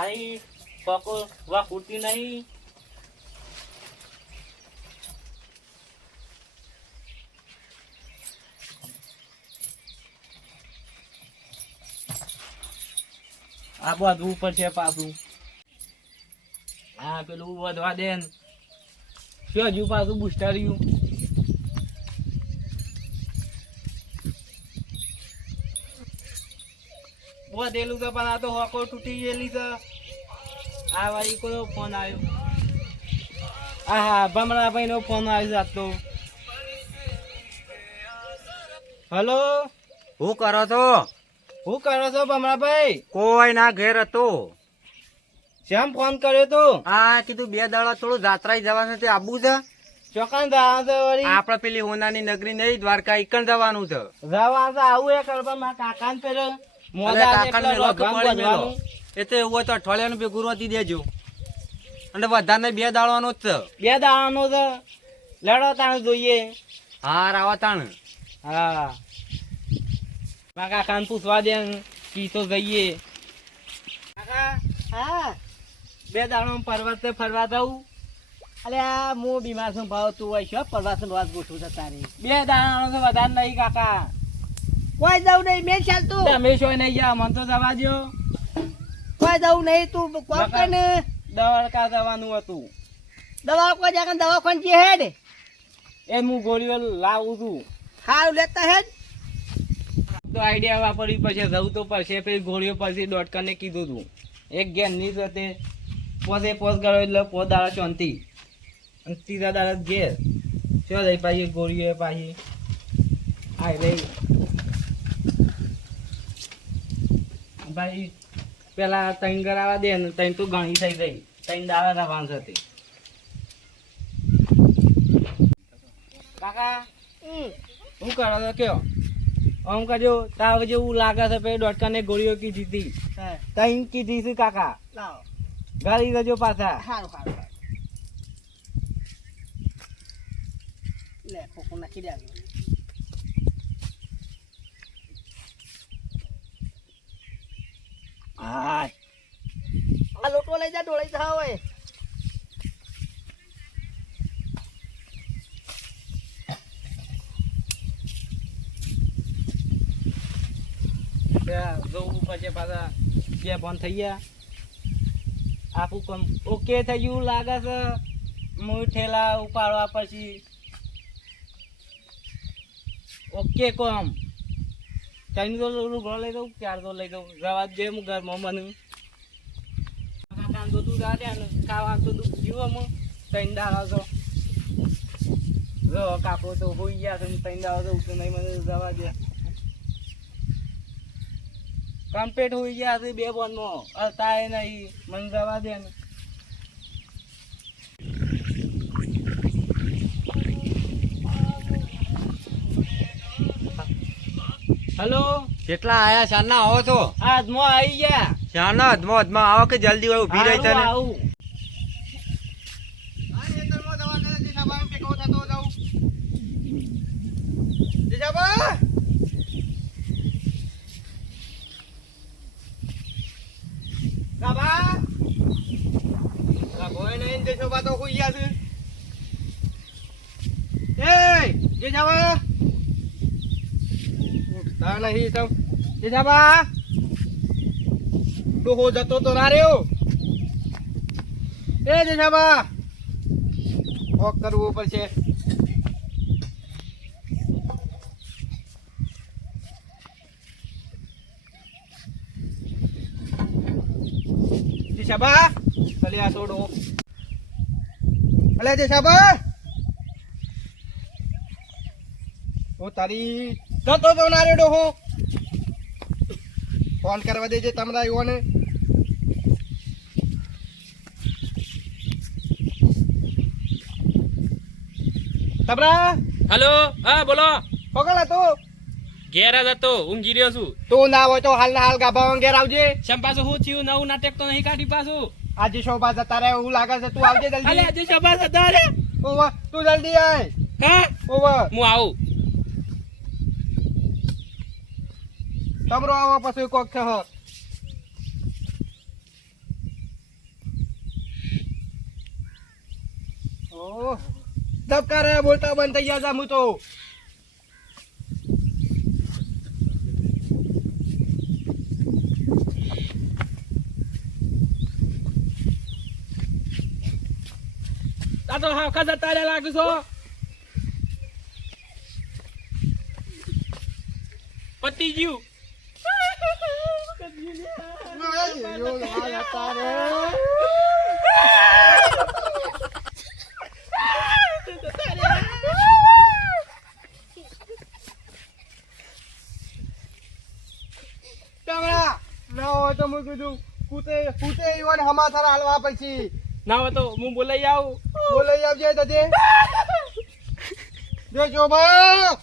આઈ પકો વા ફૂટી નહીં. આ બધું ઉપર છે પાછું. હા પેલું વધવા દે ને શું હજુ પાછું બુસ્ટર રહ્યું. વધેલું તો પણ આ તો હોકો તૂટી ગયેલી છે. આ વાળી કોનો ફોન આવ્યો? હા હા ભમરાભાઈ નો ફોન આવ્યો જાતો. હલો શું કરો છો? શું કરો છો ભમરાભાઈ? કોઈ ના ઘેર હતો. શેમ ફોન કર્યો તો? આ કીધું 2 દાડા થોડું જાત્રા જવાનું છે, આબુ છે. ચોકાન જવાનું છે વળી? આપડે પેલી હોનાની નગરી નહીં, દ્વારકા ઈકણ જવાનું છે. જવા તો આવું એ કરવા મારા કાકા ને પેલો એ તો એવું હોય તો અઠવાડિયાનું ભેગું રોતી દેજો. અને વધારે 2 દાડવાનો જ છે. 2 દાવાનો છે. લડો તાણ જોઈએ. હા રાવા તાણ. હા મારા કાકા ને પૂછવા દે કીધો જઈએ. કાકા હા 2 દાડો પર્વત ફરવા જવું. અલે આ હું બીમાર છું ભાવ તું હોય છો પ્રવાસ વાત ગોઠવું છે તારી. 2 દાડો તો વધારે નહીં કાકા. કોઈ જવું નહીં મેં ચાલતું તમે શું નહીં ગયા મને તો જવા દો. કોઈ જવું નહીં તું કોણ કઈને દ્વારકા જવાનું હતું. દવા કોઈ જાગન દવાખાન જે હેડ એ હું ગોળીઓ લાવું છું. હારું લેતા હેડ તો આઈડિયા વાપરવી પડશે. જવું તો પડશે. પછી ગોળીઓ પછી ડોટકાને કીધું હતું એક ગેન ની સાથે પોસ ગયો એટલે 5 દાડા શાંતિ અને 3 દાડા ઘેર શું લઈ પાછી ગોળીઓ પાછી આઈ રહી. ભાઈ પેલા 3 કરાવવા દે ને 3 તો ઘણી થઈ ગઈ. 3 દાડા રવાન હતી. કાકા શું કરો છો કયો? આમ કરજો તાવ જેવું લાગે છે. પછી ડોટકાને ગોળીઓ કીધી હતી. હા 3 કીધી છે કાકા. લાવો ગાડી દેજો પાછા. હારું હારું લે ખોખું નાખી દે હા આ લોટો લઈ જા ઢોળી થા હોય જવું પછી પાછા 2 બંધ થઈ ગયા. આખું કામ ઓકે થઈ ગયું લાગે છે. હું ઠેલા ઉપાડવા પછી ઓકે કોમ 3 તો ઘર લઈ દઉં 4 તો લઈ દઉં. રવા જે હું ઘરમાં બનું કાંદો તું રાડે ને ખાવા તો દુઃખ જીવો હું 3 દાડા તો કાપો તો હોઈ ગયા છે. 3 દાડા તો ઉઠું નહીં મને રવા દે. કમ્પ્લીટ હોઈ ગયા છે 2 બોનમાં. અતાય નહીં મને જવા દે ને. હેલો કેટલા આયા? શાના આવો છો? આજમાં આવી ગયા. શાના અધમાં આવો કે જલ્દી હોય ઊભી રહી તને. આવું ડોહો જતો તો ના રહ્યો એ જેજાબા વોક કરવું પડશે. જેજાબા ચાલે આ છોડો. અલે જેજાબા ઓ તારી જતો તો ના રહ્યો ડોહો. ફોન કરવા દેજે તમારા યુવાને. તબરા હેલો હા બોલો. પકડ હતો ઘેર જ હતો ઊંઘી રહ્યો છું. તું ના હોય તો હાલ ના હાલ ગાભા ઘેર આવજે. શેમ પાછું હું થયું? નવું નાટક તો નહીં કાઢી પાછું. આજે શોભા જતા રહે એવું લાગે છે. તું આવજે અલે જલ્દી. આજે સભા હતા રે. ઓવા તું જલ્દી આય. હા ઓવા હું આવું. તમરો આવો પછી કોક છે હ ઓહ ધબકારે બોલતા બંધ થઈ ગયા હું તો આ તો હા ખા જતા રહ્યા લાગુ છો પતી ગયું કામડા ના હોય તો હું કીધું કૂતે ઈવન હમાથાર હાલવા પછી ના હોય તો હું બોલાઈ આવું બોલાઈ આવજે દજે દેજો બા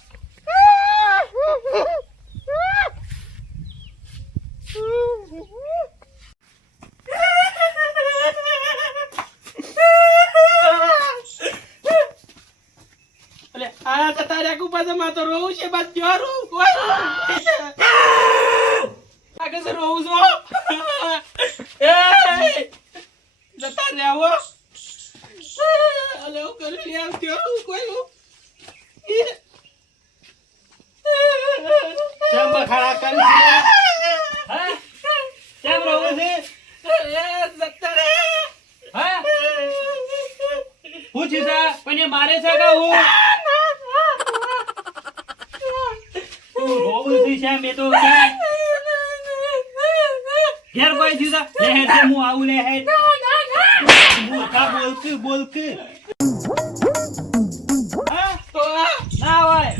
અલે આ જતા રહ્યા કુ પાછો માં તો રોવું છે બાદ જોરું કોઈ આગળ સે રોવું છો એ જતા રહ્યા હો અલે ઓ કરી યાર જોરું કોઈ કેમ બખાડા કરી હા કેમ રોવું છે એ જતા રે હા હું છે પણ એ મારે છે કે હું રોવું છે શ્યામ એ તો ઘેર કોઈ દીધા લે હેડ હું આવું લે હેડ મૂર્ખા બોલક હા તો ના હોય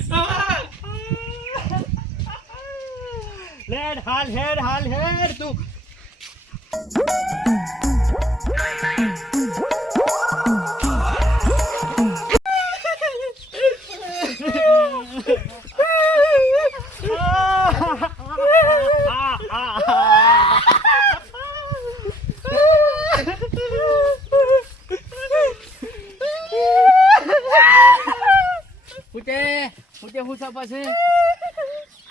લેડ હાલ હેડ તું પૂછે હું છે પછી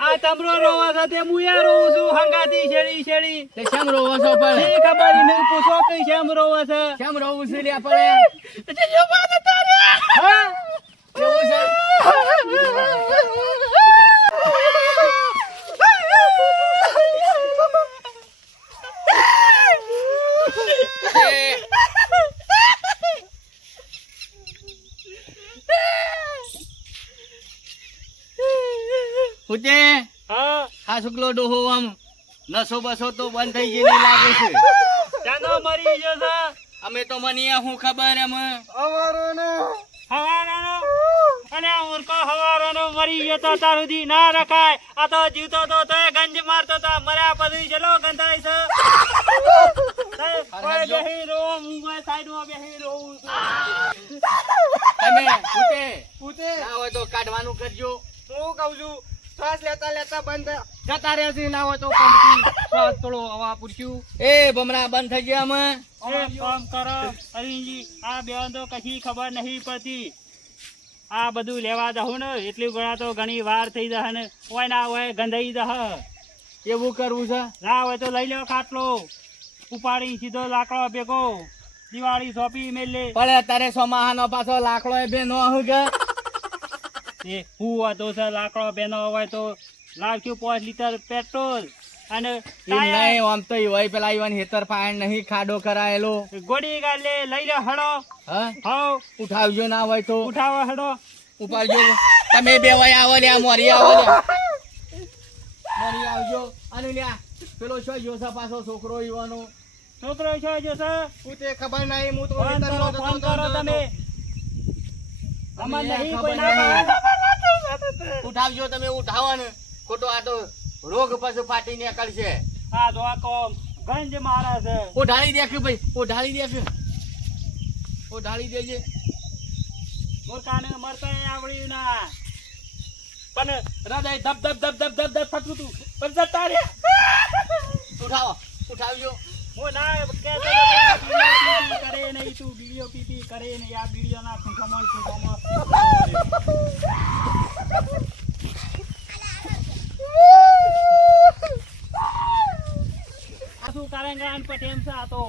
આ તમરો રોવા સાથે હું યાર રોઉં છું હંગાતી છેડી તે શેમ રોવો છો પણ એ ખબર નહીં પૂછો કઈ શેમ રોવા છે શેમ રોવું છે લ્યા પડે જો બાદ તારે હા એવું છે પૂછે હા આ શુક્લો ડોહો આમ નસો બસો તો બંધ થઈ ગયેલી લાગે છે ચાંદો મરી ગયો છે અમે તો મને શું ખબર એમ હવારાનો અને ઉરકો હવારાનો મરી ગયો તો તાર સુધી ના રખાય આ તો જીવતો તો તોય ગંજ મારતો તો મર્યા પછી ચલો ગંધાય છે કોઈ બેહી રો હું સાઈડમાં બેહી રહું છું તમે પૂછે કૂતે ના હોય તો કાઢવાનું કરજો હું કહું છું શ્વાસ લેતા બંધ જતા રહ્યા છે ના હોય તો પંપથી શ્વાસ થોડો હવા પૂરશું એ ભમરા બંધ થઈ ગયા અમે એ કામ કરો અરવિંદજી આ બેન તો કશી ખબર નહીં પડતી આ બધું લેવા જાઉં ને એટલી ગણા તો ઘણી વાર થઈ જશે ને હોય ના હોય ગંધાઈ જશે એવું કરવું છે ના હોય તો લઈ લો ખાટલો ઉપાડી સીધો લાકડો ભેગો દિવાળી સોંપી મેલે પડે તારે સોમાહાનો પાછો લાકડો એ બે નો હગે એ હું હતો સર લાકડો બેનો હોય તો લાવશું 5 લીટર પેટ્રોલ અને એમ નહીં આમ તો હોય પેલા ઈવન હેતર પાણ નહીં ખાડો કરાયેલો ગોડી ગાલે લઈ લો હડો હા હાવ ઉઠાવજો ના હોય તો ઉઠાવો હડો ઉપાડજો તમે બે વય આવો લ્યા મોરી આવો લ્યા મોરી આવજો અને લ્યા પેલો છો જોસા પાછો છોકરો ઈવાનો છોકરો છો જો સર કૂતે ખબર નહીં હું તો ફોન કરો તમે અમાર નહીં કોઈ ના ખબર ઉઠાવજો તમે ઉઠાવો ને ખોટો આ તો રોગ પછી ફાટી નીકળશે આ જો આ કોમ ગંજ મારે છે ઓઢાળી દેખ્યું ભાઈ ઓઢાળી દેખ્યું ઓઢાળી દેજે મોરકાને મરતા આવડ્યું ના પણ હૃદય ધબ ધબ ધબ ધબ ધબ ધબ થતું હતું પણ જતા રહ્યા ઉઠાવો ઉઠાવજો હું ના કહેતો કરે નહીં તું બીડીઓ પીપી કરે નહીં આ બીડીઓ ના સુખમણ આ શું કારણ પટેમ છે આ તો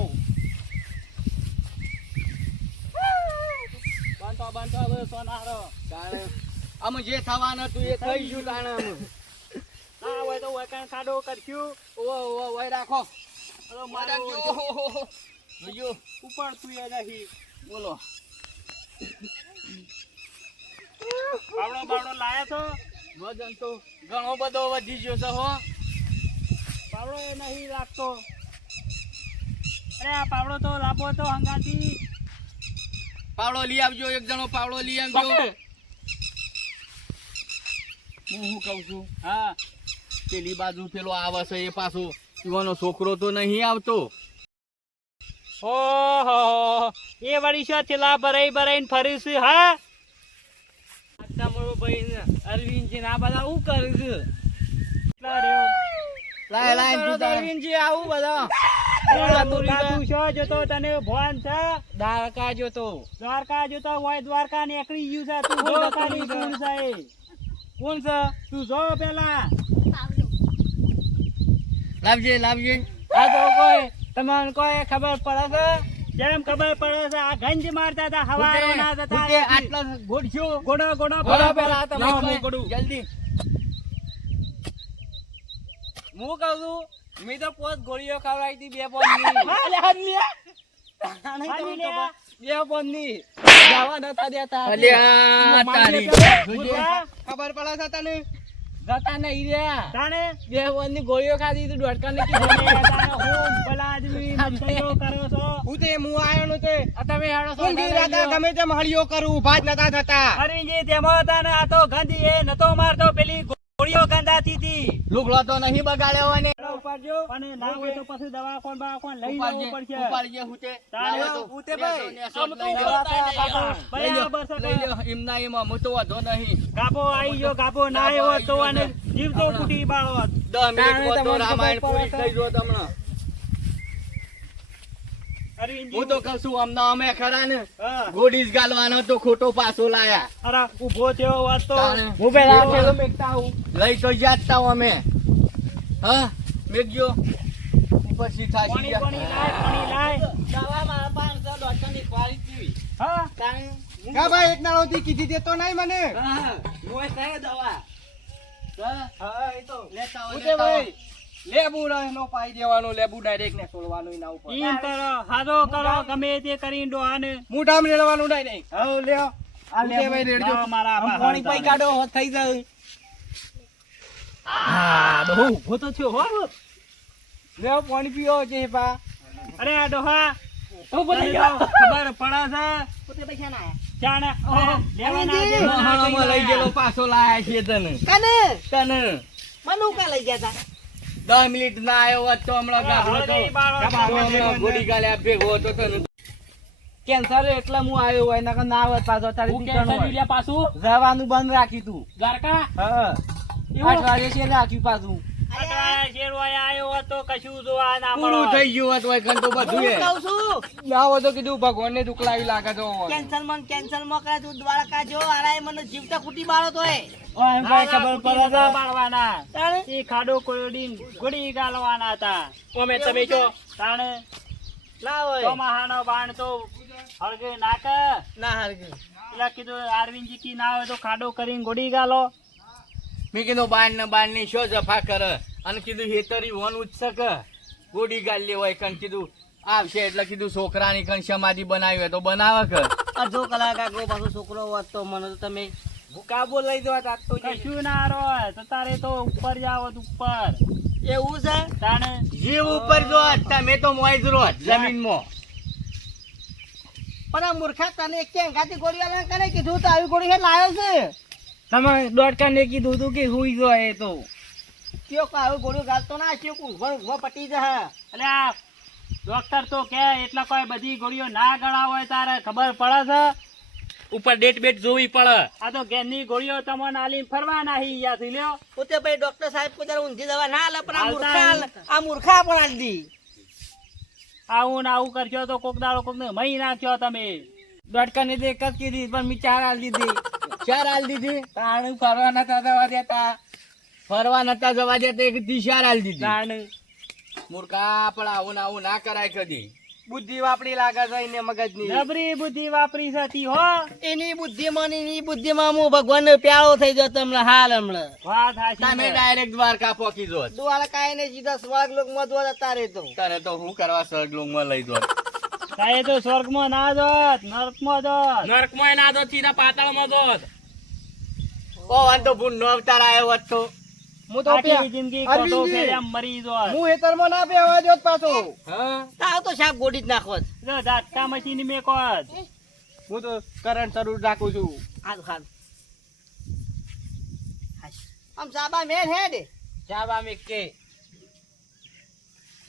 બાંધો હવે સોનારો. તાણે આમ જે થવાનું હતું એ થઈ ગયું તાણે આમ. ના હોય તો વૈકાણ ખાડો કરશું. ઓ વઈ રાખો. હવે મારા મારું જોજો ઉપર તું એ નહીં. બોલો. બાવડો બાવડો લાયા છો? વજન તો ઘણો બધો વધી ગયો છે હો. પાવડો એ નહીં લાગતો. અરે આ પાવડો તો લાંબો તો હંગાતી. પાવડો લઈ આવજો, એક જણો પાવડો લઈ આવજો. હું શું કહું છું, હા પેલી બાજુ પેલો આવે છે એ પાછો યુવાનો છોકરો તો નહીં આવતો. ઓહો એ વળી શું થેલા ભરાઈને ફરીશ. હા તમારો ભાઈ અરવિંદજી આ બધા શું કરે છે? કેટલા રહ્યો? લાય લાય તું તારે. અરવિંદજી આવું બધા તું શું જોતો? તને ભોન છે? દ્વારકા જોતો. દ્વારકા જોતો હોય દ્વારકા નીકળી ગયું છે. તું જો તારી કોણ છે એ? કોણ છે? તું જો પેલા. લાવજે લાવજે. આ તો કોઈ તમને કોઈ ખબર પડે છે? કેમ ખબર પડે છે? આ ગંજ મારતા હતા હવારોના ભૂતે જતા. આટલા ગોઠજો. ગોડો ગોડો ગોડો ભરો. પેલા તમે લાવો, કોઈ- હું ગોડું. જલ્દી. હું કહું છું મેં તો પોત ગોળીઓ ખવડાવી હતી 2 પોનની. હાલી લે. 2 પોનની જવા નતા દેતા. અલ્યા તારી. ભૂતરા, ખબર પડે છે તને? જતા નહીં રહ્યા. તાણે 2 પોનની ગોળીઓ ખાધી તું દોડકાને તમે તાણે હું ભલા આદમી મસ્કરીઓ કરો છો. હું તે હું આયો નો તે તમે હેડો છો, ઊંઘી રાતા ગમે તેમ હળીઓ કરું, ઊભા જ નતા થતા. હરીજી તેમાં હતા ને આ તો ગંધ એ નતો મારતો, પેલી ગોળીઓ ગંધાતી હતી. લુગડો તો નહીં બગાડ્યો અને ઉપાડજો અને ના હોય તો પછી દવા કોણ બા કોણ લઈ ઉપાડજે જવું પડશે. ઉપાડજે હુતે. તારે લાવો તો. ઉતે ભાઈ. નેસો આમ તો લઈ લો. દવા કાપો. લઈ લો, બરાબર છે. લઈ લો. એમના એમાં હું તો વાંધો નહીં. ગાભો આવી ગયો, ગાભો ના આવ્યો તો અને જીવ તો ફૂટી બાળો. 10 મિનિટ તાણે વાંધો તમને રામાયણ ખબર પૂરી પડે થઈ જો તમને. અરવિંદજી, હું તો કહું છું અમને અમે ખરા ને હા. ગોડીસ ગાલવાનો તો ખોટો પાછો લાયા. અરે ઊભો થયો વાત તો તાણે. હું પેલા પેલો મેકતા આવું. લઈ તો જાતા અમે. હા મેકજો પછી થાશી પાણી ગયા. પાણી લાય, પાણી લાય. દવા મારા પાસે દોડકાની ખવાડી હતી. હા તાણે કા ભાઈ એક નાળોથી કીધી દેતો નહીં મને. હા મોય થાય દવા. હા હા એ તો લેતા આવો, ઉતે લેતા આવો. ભાઈ. લેબુ નો પાઈ દેવાનો, લેબુ ડાયરેક્ટ ને છોડવાનું એના ઉપર. ઈમ કરો, હાજો કરો, ગમે તે કરીને ડોહાને. મુઠામ રેડવાનું ડાયરેક્ટ. હવ લ્યો. આ ઉતે ભાઈ રેડજો. લાવો મારા આમ આભા પાણી પઈ કાઢો હોત થઈ જાય. હા બહુ ઊભો તો થયો હો. લેવો પાણી પીવો છે પા. અરે આ ડોહા તો બોલે તને ગયો. તો ખબર પડે છે. પોતે પૈસા ના જાણે લેવાના અરવિંદજી. દેવાના મહાણોમાં લઈ ગયેલો પાછો લાયા છીએ તને. કને તને મનુ કા લઈ ગયા તા. 10 મિનિટ ના આવ્યો હોત તો હમણાં ગાભડો તો. ગાભડો હમણાં ગોળી ગાલ્યા ભેગો હતો તને. કેન્સર એટલે હું આવ્યો હોય નકર ના આવત પાછો તારી હું દીકરાનો કેન્સર હોય. લીધા પાછું જવાનું બંધ રાખ્યું તું. દ્વારકા હા એવું? 8 વાગે છે રાખ્યું પાછું. અટવાયા શેરવાયા આવ્યો હોત તો કશું જોવા ના પૂરું મળે. થઈ ગયું હોત હોય કન તો બધું એ. ના હોય તો કીધું ભગવાનને દુખલાવી લાગે તો. કેન્સલ માં કરે તું દ્વારકા જો આરાય મને જીવતા કુટી બાળો તો એ ઓ એમ કઈ ખબર પડે છે. પાડવાના. એ ખાડો કોરડીને ગોળી ગાલવાના હતા. ઓમે તમે જો તાણે ના હોય ચોમાહાનો બાણ તો હળગે નાક. ના હારગે. એટલે કીધું આરવિંદજી કી ના હોય તો ખાડો કરીને ગોળી ગાલો. મેં કીધું બાણ ને બાણ ની શો જફા કરે અને કીધું હેતરી વન ઉત્સક ગોડી ગાલી હોય કન કીધું આવશે એટલે કીધું છોકરાની કન સમાધિ બનાવી હોય તો બનાવે કે. અડધો કલાક આગો પાછો છોકરો હોત તો મને તો તમે ભૂકાબો લઈ દો તાત તો જે. કશું ના રોય તો તારે તો ઉપર જાવ ઉપર. એવું છે તાણે જીવ ઉપર જો તમે તો મોય જ રહો જમીનમાં. પણ આ મૂર્ખા તને એક ક્યાં ગાતી ગોળી વાળા કને કીધું તો આવી ગોળી હે લાયો છે તમે દોડકાને કીધું તું કે હુઈ ગયો એ તો. કયો કો આવી ગોળી ગાતો ના છે ઊંઘ પટી જા એટલે આ ડોક્ટર તો કે એટલા કોઈ બધી ગોળીઓ ના ગળા હોય તારે ખબર પડે છે. ઉપર ડેટ બેટ જોવી પડે. આ તો ઘેરની ગોળીઓ તમને આલીને ફરવા નાહી ગયા છે લ્યો. પોતે ભાઈ ડોક્ટર સાહેબ કોઈ તારે ઊંધી દવા ના આલે પણ હાલતા આ મૂર્ખા પણ આલી દી આવું ને આવું કરશો તો કોક દાડો કોક ને મહી નાખ્યો તમે. દોડકાને તો એક જ કીધી પણ મેં 4 આલ દીધી. ચાર હાલ દીધી. તાણે ફરવા નતા જવા દેતા. ફરવા નતા જવા દેતા એક દિશા હાલ દીધી. તાણે મૂર્ખા પણ આવું ને આવું ના કરાય કદી. બુદ્ધિ વાપરી લાગે છે એને મગજની. જબરી બુદ્ધિ વાપરી હતી હો. એની બુદ્ધિમાં ને એની બુદ્ધિમાં હું ભગવાન પ્યારો થઈ ગયો તમને હાલ હમણાં. વાત હાચી તમે છે. ડાયરેક્ટ દ્વારકા પોકી જો. દ્વારકા એને સીધા સ્વર્ગ લોક માં દોર જતા રહેતો. તને તો હું કરવા સ્વર્ગલોકમાં લઈ દો. તાએ તો સ્વર્ગમાં ના જોત, નરકમાં જોત. નરકમાં ના દો, સીધા પાતાળમાં દો. ઓ વાન તો ભૂન નો અવતાર આવ્યો હોત તો. હું આખી જિંદગી કોટો ફેર્યા મરી જોત. હેતરમાં ના બેવા જોત પાછો. હા તાવ તો શાક ગોડી જ નાખો. જો ઝાટકા મશીન મેકો જ. હું તો કરંટ શરૂ રાખું છું. હાલ હાલ આમ સાબા મેન હેડ. ચાબા મેં કે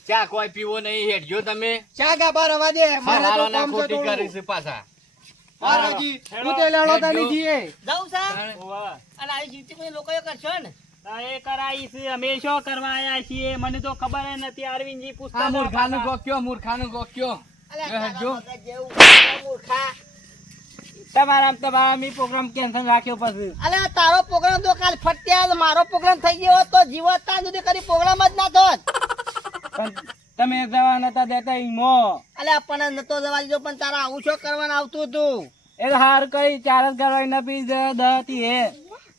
ચા કોઈ પીવો નહીં હેડજો તમે. ચા ગાબા રવા દે. મારો ના ખોટી કરીશ પાછા. હું તે લેણો તાની જીએ. જાઉં સા ઓવા. અને આવી જીતી કોઈ લોકોએ કરશો ને. તાએ કરાઈ છે, અમે શું કરવા આયા છીએ મને તો ખબર ય નથી. અરવિંદજી પૂછતા આ હતા મૂર્ખાનું પાછા. ગોક્યો, મૂર્ખાનું ગોક્યો. અલ્યા હેડજો. તારા મગજ જેવું મૂર્ખા. તમારા મેં પ્રોગ્રામ કેન્સલ રાખ્યો પછી. અલ્યા તારો પ્રોગ્રામ તો કાલ ફટ્યા, મારો પ્રોગ્રામ થઈ ગયો હોત તો જીવત ત્યાં સુધી કરી પ્રોગ્રામ જ ના થોત. પણ તમે જવા નતા દેતા ઈમો. અલ્યા પણ નતો જવા દીધો, પણ તારા આવું શું કરવાનું આવતું હતું. એ હાર કઈ 4 જ ઘર ન પી દતી હે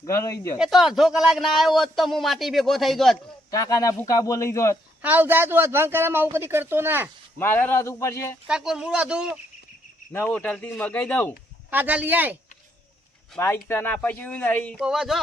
ઘર ગયો. એ તો અડધો કલાક ના આવ્યો હોત તો હું માટી ભેગો થઈ જોત. કાકાના ભૂકા બોલી જોત. હાલ જાય તું અધવાન કરે આવું કદી કરતો ના. મારે રાત ઉપર છે કાકોર મૂળ હતું ન હોટલ થી મગાઈ દઉં. આધા લઈ આય બાઈક તને અપાઈ ગયું નહીં. તો જો